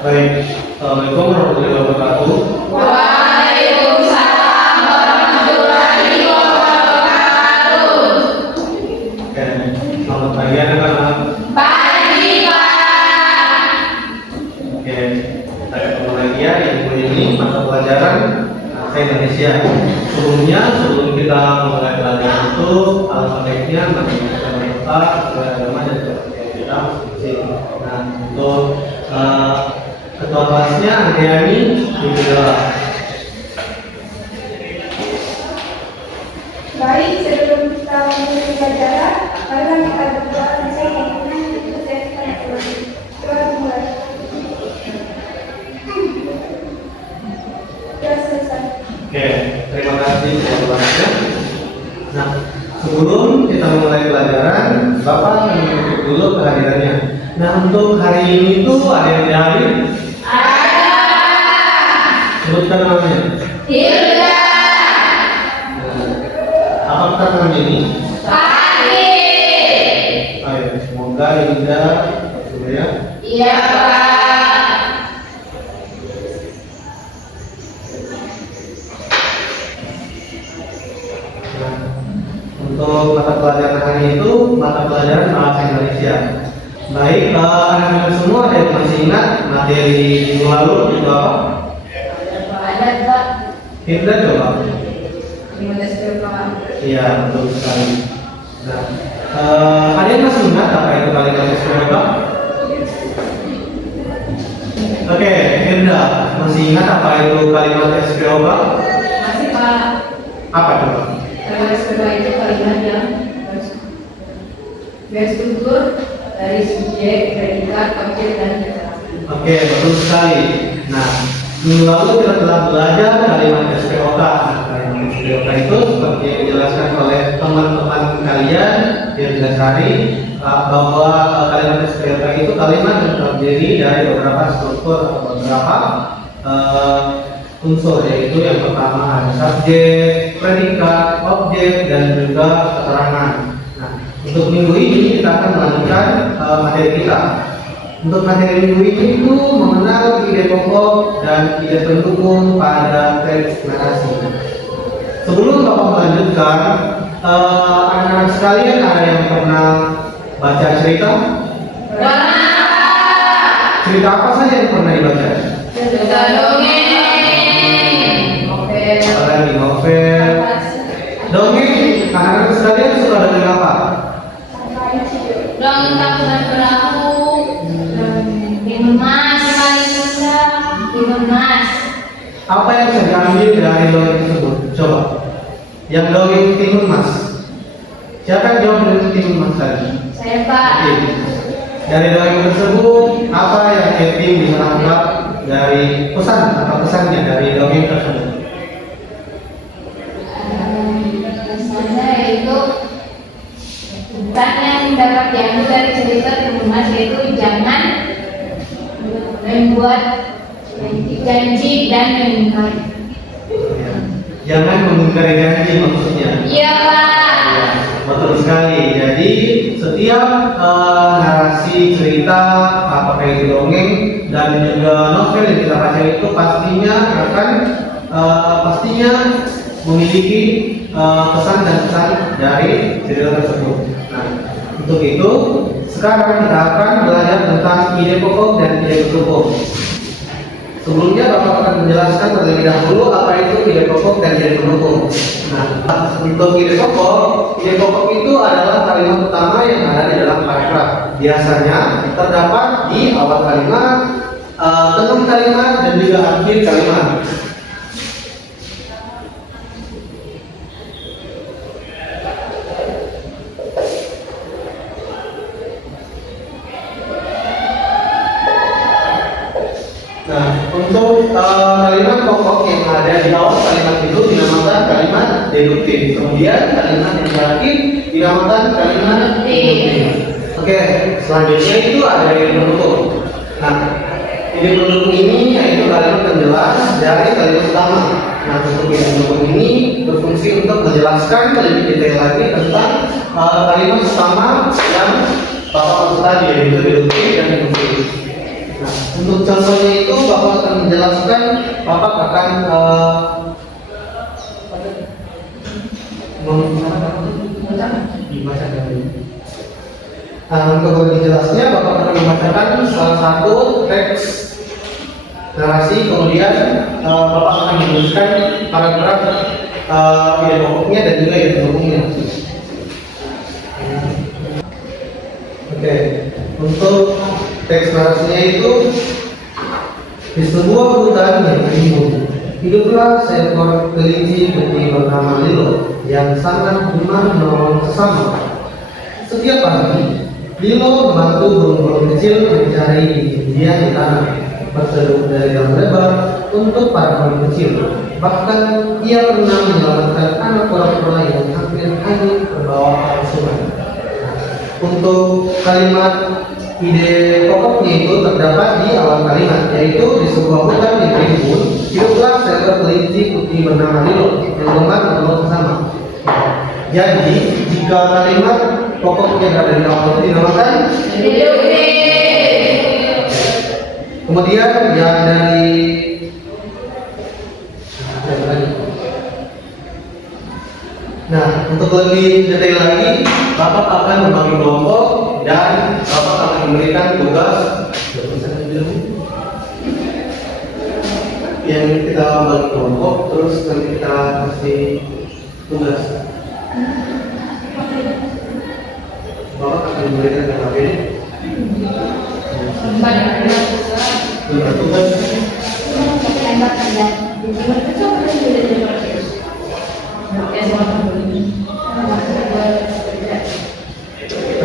Baik, Assalamualaikum warahmatullahi wabarakatuh. Waalaikumsalam warahmatullahi wabarakatuh. Oke, selamat pagi anak-anak. Pagi, Pak. Oke, kita ketemu lagi ya di buku ini mata pelajaran bahasa Indonesia. Sebelum kita mulai pelajaran itu alfabetnya matematika, agama dan kita masing-masing. Nah, untuk ketua kelasnya Andriani juga. Baik, sebelum kita mulai pelajaran, marilah kita berdoa dan saya ingin kita mulai. Ya, selesai. Oke, terima kasih jawabannya. Nah, sebelum kita mulai pelajaran, Bapak mengikuti dulu kehadirannya. Nah, untuk hari ini tuh ada yang hadir? Ada. Sebutkan namanya. Hilda. Apakah namanya ini? Pagi. Ayo, semoga Hilda ya. Iya, Pak. Nah, untuk mata pelajaran hari itu mata pelajaran bahasa Indonesia. Baik, anak-anak semua ada yang masih ingat materi minggu lalu itu apa? Ada, Pak. Hilda coba. Gimana sih, Pak? Iya, betul sekali. Nah, kalian masih ingat apa itu kalimat SPOK? Oke, Hilda, masih ingat apa itu kalimat SPOK? Masih, Pak. Apa coba? Garis kedua itu kalimat yang garis struktur dari subjek, predikat, objek, dan keterangan. Oke, betul sekali. Nah, minggu lalu kita telah belajar kalimat SPOK. Nah, kalimat SPOK itu seperti yang dijelaskan oleh teman-teman kalian di Sari bahwa kalimat SPOK itu kalimat yang terdiri dari beberapa struktur atau beberapa unsur, yaitu yang pertama ada subjek, predikat, objek, dan juga keterangan. Nah, untuk minggu ini kita akan melanjutkan materi kita. Untuk materi minggu ini itu mengenal ide pokok dan ide pendukung pada teks narasi. Sebelum Bapak melanjutkan, anak-anak sekalian ada yang pernah baca cerita? Cerita apa saja yang pernah dibaca? Cerita dongeng. Novel. Ada di novel. Dongeng, anak-anak sekalian suka dongeng apa? Dongeng takutan perahu. Timun mas. Timun mas. Apa yang bisa diambil dari dongeng tersebut? Coba. Yang dongeng timun mas. Siapa yang jawab dengan timun mas tadi? Saya, Pak. Oke. Dari dongeng tersebut, apa yang Kevin bisa tangkap dari pesan atau pesannya dari dongeng tersebut? Pesannya yaitu pesan yang dapat diambil dari cerita timun mas yaitu jangan membuat janji dan mengingkari. Ya. Jangan mengingkari janji maksudnya. Iya, Pak. Ya, betul sekali. Jadi setiap narasi cerita apakah itu dongeng dan juga novel yang kita baca itu pastinya akan pastinya memiliki pesan dan pesan dari cerita tersebut. Nah, untuk itu sekarang kita akan belajar tentang ide pokok dan ide pendukung. Sebelumnya Bapak akan menjelaskan terlebih dahulu apa itu ide pokok dan ide pendukung. Nah, untuk ide pokok itu adalah kalimat utama yang ada di dalam paragraf. Biasanya terdapat di awal kalimat, tengah kalimat, dan juga akhir kalimat. Nah, untuk kalimat pokok yang ada di awal kalimat itu dinamakan kalimat deduktif. Kemudian kalimat yang terakhir dinamakan kalimat induktif. Oke, selanjutnya itu ada ide pendukung. Nah, ide pendukung ini yaitu kalimat penjelas dari kalimat utama. Nah, untuk ide pendukung ini berfungsi untuk menjelaskan lebih detail lagi tentang kalimat utama yang Bapak maksud tadi, yaitu deduktif dan induktif. Nah, Untuk contohnya itu Bapak akan menjelaskan, Bapak akan dibacakan dulu. Untuk lebih jelasnya Bapak akan membacakan salah satu teks narasi, kemudian Bapak akan menuliskan paragraf ide pokoknya dan juga ide pendukungnya. Oke, untuk teks narasinya itu, di sebuah hutan yang rimbun, hiduplah seekor kelinci putih bernama Lilo yang sangat gemar menolong sesama. Setiap pagi, Lilo membantu burung-burung kecil mencari biji-bijian di tanah, berteduh dari dalam lebar untuk para burung kecil. Bahkan ia pernah menyelamatkan anak kura-kura yang hampir hanyut terbawa arus sungai. Untuk kalimat ide pokoknya itu terdapat di awal kalimat, yaitu di sebuah hutan yang rimbun, hiduplah seekor kelinci putih bernama Lilo yang gemar menolong sesama. Jadi, jika kalimat pokoknya berada di awal itu dinamakan Ide. kemudian yang dari Nah, untuk lebih detail lagi, Bapak akan membagi kelompok dan Bapak akan memberikan tugas yang kita bagi kelompok, terus nanti kita kasih tugas. Bapak akan memberikan ke KPD tugas.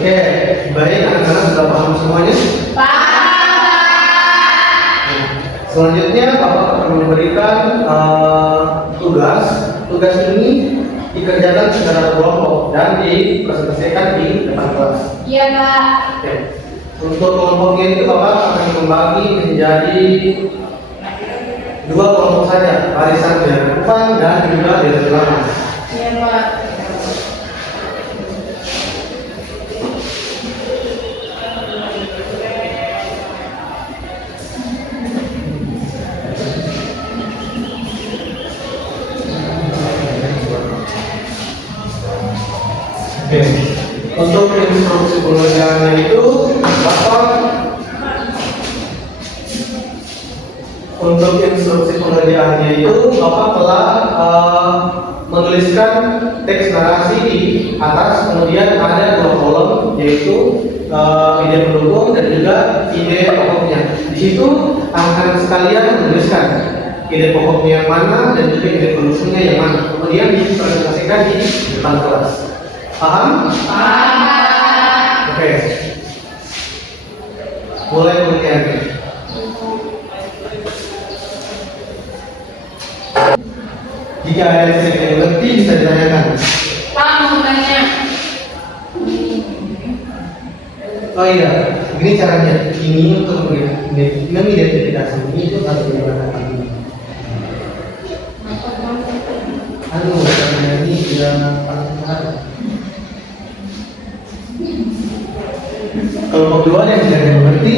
Oke, baik, anak-anak sudah paham semuanya? Selanjutnya Bapak akan memberikan tugas. Tugas ini dikerjakan secara kelompok dan dipresentasikan di depan kelas. Iya, Pak. Oke. Untuk kelompoknya itu Bapak akan membagi menjadi dua kelompok saja, barisan dari depan dan juga dari belakang. Iya, Pak. Oke. Untuk instruksi pengerjaannya itu Bapak telah menuliskan teks narasi di atas, kemudian ada dua kolom, yaitu ide pendukung dan juga ide pokoknya. Di situ akan sekalian menuliskan ide pokoknya yang mana dan juga ide pendukungnya yang mana, kemudian dipresentasikan di depan kelas. Paham? Paham. Oke. Mulai pengertiannya. Jika ada yang tidak mengerti bisa ditanyakan. Pak mau tanya. Oh iya, ini caranya. Ini untuk mengidentifikasi ini itu harus digunakan ini. Karena ini sudah paling sederhana. Kelompok dua yang tidak mengerti.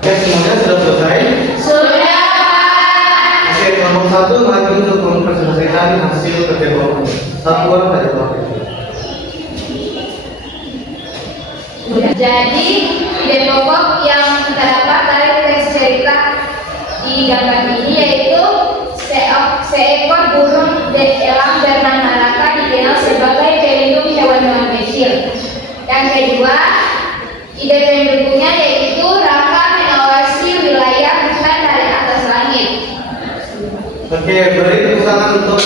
Oke, semuanya sudah selesai? Sudah. Oke, kelompok satu maju untuk mempresentasikan hasil kerja kelompok. Satuan dari kelompok. Jadi, ide pokok yang terdapat dari teks cerita di gambar ini yaitu seekor burung elang bernama Raka dikenal sebagai pelindung hewan-hewan kecil. Yang kedua, ide pendukungnya yaitu Raka mengawasi wilayah Oke, beri tepuk tangan untuk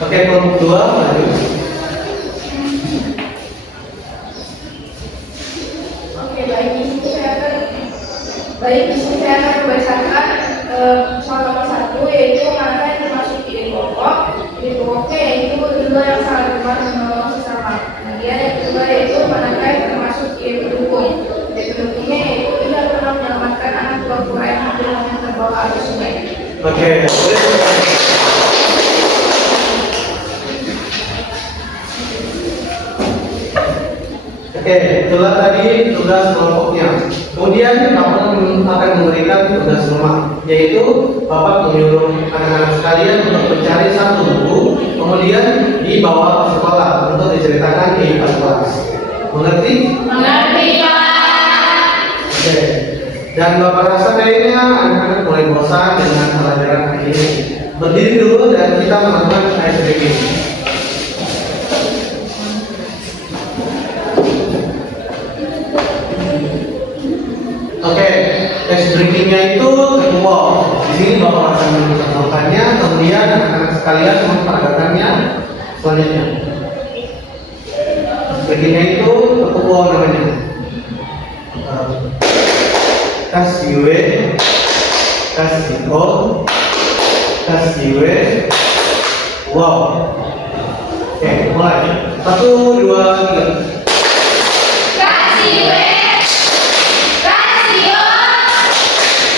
Oke, kelompok 2 lanjut. Oke, baik di sini saya akan membacakan soal nomor 1, yaitu mana yang termasuk ide pokok. Ide pokoknya yaitu kedua yang saling berperan menolong sesama. Kemudian yang kedua yaitu manakah yang termasuk ide pendukung. Ide pendukungnya yaitu tidak pernah menyelamatkan anak pura-pura yang hampir terbawa arus sungai. Oke, Oke, itulah tadi tugas kelompoknya. Kemudian Bapak akan memberikan tugas rumah, yaitu Bapak menyuruh anak-anak sekalian untuk mencari satu buku, kemudian dibawa ke sekolah untuk diceritakan di kelas. Mengerti? Mengerti, Pak. Oke. Dan Bapak rasa kayaknya anak-anak mulai bosan dengan pelajaran hari ini. Berdiri dulu dan kita melakukan ice breaking. Oke, ice breakingnya itu ketua. Di sini Bapak akan mencontohkannya, kemudian anak-anak sekalian memperagakannya selanjutnya. Ice breakingnya itu ketua namanya. Kasiwe, kasio, kasiwe, wow. Oke, mulai. 1, 2, 3. Kasiwe, kasio,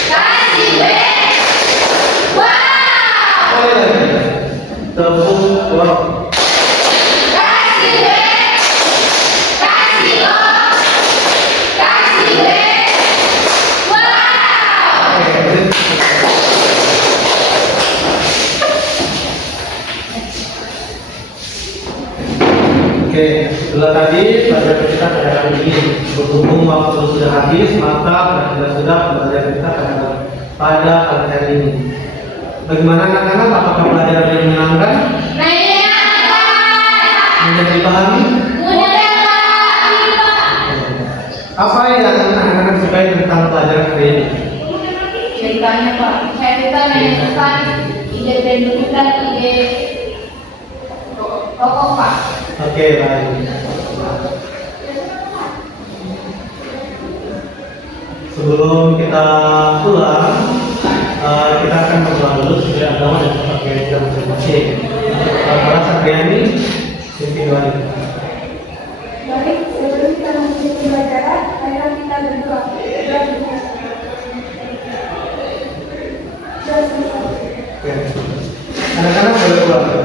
kasiwe. Wow. Mulai lagi. Tepuk, wow. Kasiwe, kasio, kasiwe. Wow. Oke, setelah tadi pelajaran kita pada hari ini berhubung waktu sudah habis, maka sudah pelajaran kita pada hari ini. Bagaimana anak-anak? Apakah pelajaran yang menyenangkan? Mudah dipahami? Apa yang anak-anak sukai tentang pelajaran hari ini? Ceritanya, Pak. Saya kita menyenangkan ide pendukung dan ide pokok, Pak. Oke, baik. Sebelum kita pulang, kita akan berdoa dulu supaya agama dan pakai kita masing-masing. Para Satriani, pimpin doa. Baik, sebelum kita lanjut pembelajaran, marilah kita berdoa. Oke. Anak-anak boleh pulang.